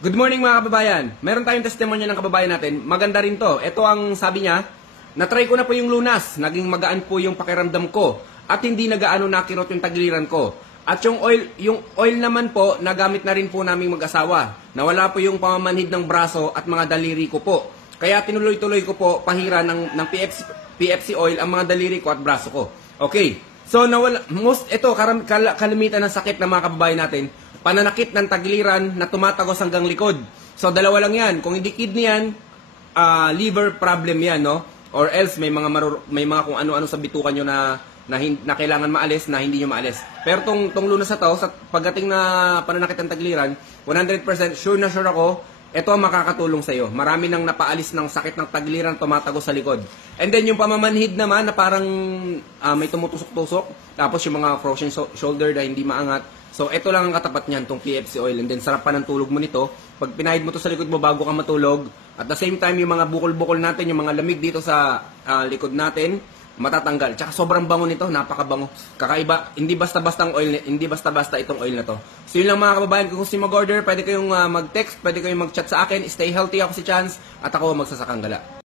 Good morning mga kababayan. Meron tayong testimonya ng kababayan natin. Maganda rin to. Ito ang sabi niya, na-try ko na po yung lunas. Naging magaan po yung pakiramdam ko. At hindi nagaano nakirot yung tagiliran ko. At yung oil naman po, nagamit na rin po naming mag-asawa. Nawala po yung pamamanhid ng braso at mga daliri ko po. Kaya tinuloy-tuloy ko po pahira ng PFC oil ang mga daliri ko at braso ko. Okay. So, ito, kalimitan ng sakit ng mga kababayan natin, pananakit ng tagiliran na tumatagos hanggang likod. So, dalawa lang yan. Kung hindi kidney yan, liver problem yan, no? Or else, may mga kung ano-ano sa bitukan nyo na kailangan maalis, na hindi nyo maalis. Pero tong lunas na to, sa pagdating na pananakit ng tagiliran, 100% sure na sure ako, ito ang makakatulong sa iyo. Marami nang napaalis ng sakit ng tagiliran tumatagos sa likod. And then yung pamamanhid naman na parang may tumutusok-tusok, tapos yung mga frozen shoulder na hindi maangat. So ito lang ang katapat niyan, tong PFC oil. And then sarap pa ng tulog mo nito. Pag pinahid mo to sa likod mo bago ka matulog, at the same time yung mga bukol-bukol natin, yung mga lamig dito sa likod natin, matatanggal. Tsaka sobrang bango nito, napakabango. Kakaiba, hindi basta-basta itong oil na to. So yun lang mga kababayan, kung gusto mag-order, pwede kayong mag-text, pwede kayong mag-chat sa akin. Stay healthy, ako si Chance, at ako magsasakang gala.